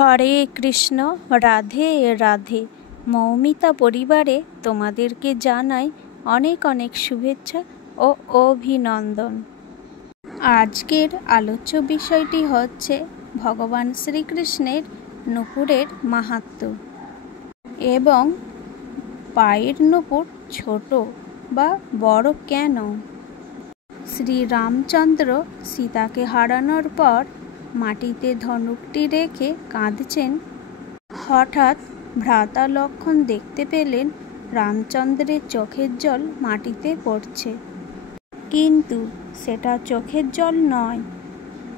হরে কৃষ্ণ, রাধে রাধে। মৌমিতা পরিবারে তোমাদেরকে জানাই অনেক অনেক শুভেচ্ছা ও অভিনন্দন। আজকের আলোচ্য বিষয়টি হচ্ছে ভগবান শ্রীকৃষ্ণের নূপুরের মাহাত্ম্য এবং পায়ের নূপুর ছোট বা বড় কেন। শ্রীরামচন্দ্র সীতাকে হারানোর পর মাটিতে ধনুকটি রেখে কাঁদছেন। হঠাৎ ভ্রাতা লক্ষ্মণ দেখতে পেলেন রামচন্দ্রের চোখের জল মাটিতে পড়ছে, কিন্তু সেটা চোখের জল নয়,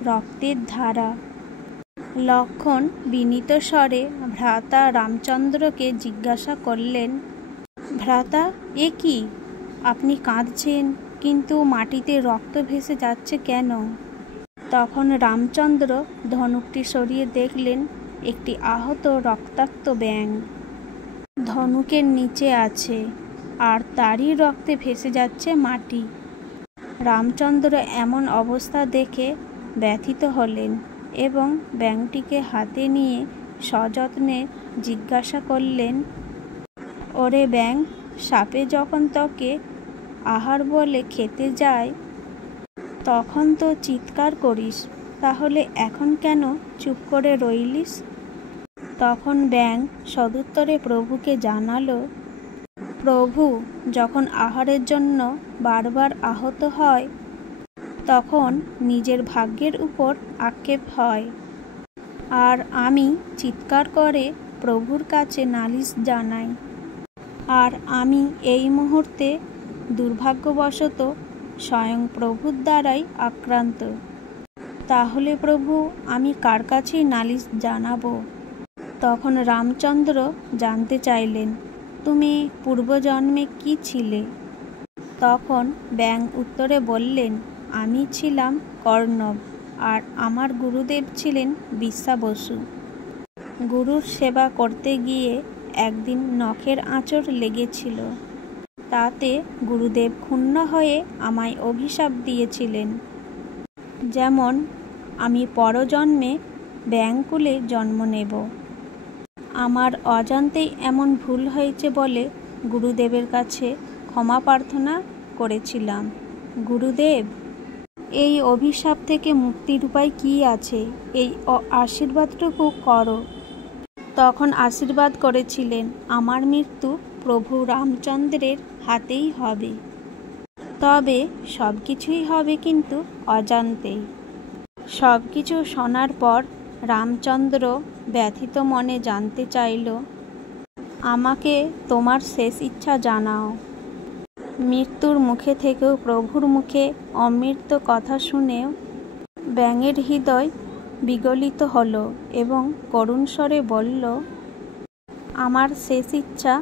রক্তের ধারা। লক্ষ্মণ বিনীত স্বরে ভ্রাতা রামচন্দ্রকে জিজ্ঞাসা করলেন, ভ্রাতা, এ কি? আপনি কাঁদছেন, কিন্তু মাটিতে রক্ত ভেসে যাচ্ছে কেন? তখন রামচন্দ্র ধনুকটি সরিয়ে দেখলেন একটি আহত রক্তাক্ত ব্যাঙ ধনুকের নিচে আছে, আর তারই রক্তে ভেসে যাচ্ছে মাটি। রামচন্দ্র এমন অবস্থা দেখে ব্যথিত হলেন এবং ব্যাঙটিকে হাতে নিয়ে সযত্নে জিজ্ঞাসা করলেন, ওরে ব্যাঙ, সাপে যখন তোকে আহার বলে খেতে যায় তখন তো চিৎকার করিস, তাহলে এখন কেন চুপ করে রইলিস? তখন ব্যাঙ সদুত্তরে প্রভুকে জানালো, প্রভু, যখন আহারের জন্য বারবার আহত হয় তখন নিজের ভাগ্যের উপর আক্ষেপ হয়, আর আমি চিৎকার করে প্রভুর কাছে নালিশ জানাই, আর আমি এই মুহূর্তে দুর্ভাগ্যবশত স্বয়ং প্রভুর দ্বারাই আক্রান্ত। তাহলে প্রভু, আমি কার কাছেই নালিশ জানাবো? তখন রামচন্দ্র জানতে চাইলেন, তুমি পূর্বজন্মে কি ছিলে? তখন ব্যাঙ উত্তরে বললেন, আমি ছিলাম কর্ণব, আর আমার গুরুদেব ছিলেন বিশ্বাবসু। গুরুর সেবা করতে গিয়ে একদিন নখের আঁচড় লেগেছিল, তাতে গুরুদেব ক্ষুণ্ণ হয়ে আমায় অভিশাপ দিয়েছিলেন, যেমন আমি পরজন্মে ব্যাঙকুলে জন্ম নেব। আমার অজান্তেই এমন ভুল হয়েছে বলে গুরুদেবের কাছে ক্ষমা প্রার্থনা করেছিলাম। গুরুদেব, এই অভিশাপ থেকে মুক্তির উপায় কী আছে? এই আশীর্বাদটুকু করো। তখন আশীর্বাদ করেছিলেন, আমার মৃত্যু প্রভু রামচন্দ্রের হাতেই হবে, তবে সব কিছুই হবে কিন্তু অজান্তেই। সব কিছু শোনার পর রামচন্দ্র ব্যথিত মনে জানতে চাইল, আমাকে তোমার শেষ ইচ্ছা জানাও। মৃত্যুর মুখে থেকেও প্রভুর মুখে অমৃত কথা শুনেও ব্যাঙের হৃদয় বিগলিত হল এবং করুণ স্বরে বলল, আমার শেষ ইচ্ছা,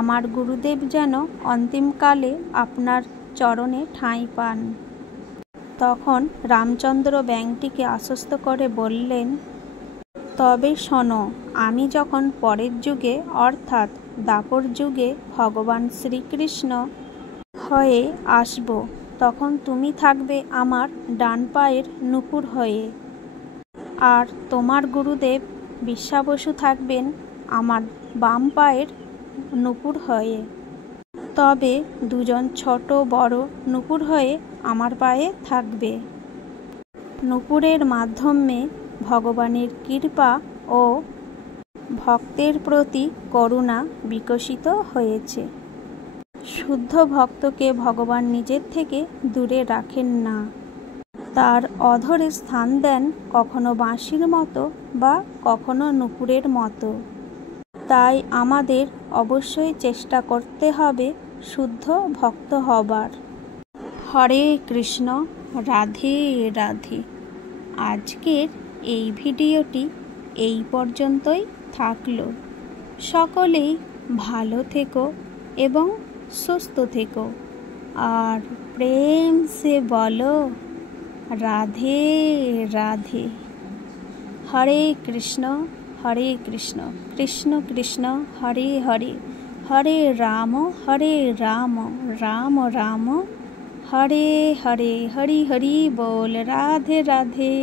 আমার গুরুদেব যেন অন্তিমকালে আপনার চরণে ঠাঁই পান। তখন রামচন্দ্র ব্যাঙটিকে আশ্বস্ত করে বললেন, তবে শোনো, আমি যখন পরের যুগে অর্থাৎ দ্বাপর যুগে ভগবান শ্রীকৃষ্ণ হয়ে আসব, তখন তুমি থাকবে আমার ডান পায়ের নূপুর হয়ে, আর তোমার গুরুদেব বিশ্বাবসু থাকবেন আমার বাম পায়ের নূপুর হয়ে। তবে দুজন ছোট বড় নূপুর হয়ে আমার পায়ে থাকবে। নূপুরের মাধ্যমে ভগবানের কৃপা ও ভক্তের প্রতি করুণা বিকশিত হয়েছে। শুদ্ধ ভক্তকে ভগবান নিজের থেকে দূরে রাখেন না, তার অধরে স্থান দেন কখনো বাঁশির মতো বা কখনো নূপুরের মতো। তাই আমাদের অবশ্যই চেষ্টা করতে হবে শুদ্ধ ভক্ত হবার। হরে কৃষ্ণ, রাধে রাধে। আজকের এই ভিডিওটি এই পর্যন্তই থাকলো। সকলেই ভালো থেকো এবং সুস্থ থেকো, আর প্রেম সে বলো রাধে রাধে। হরে কৃষ্ণ, কৃষ্ণ কৃষ্ণ হরে হরে, হরে রাম, রাম রাম হরে হরে, হরি হরি বল, রাধে রাধে।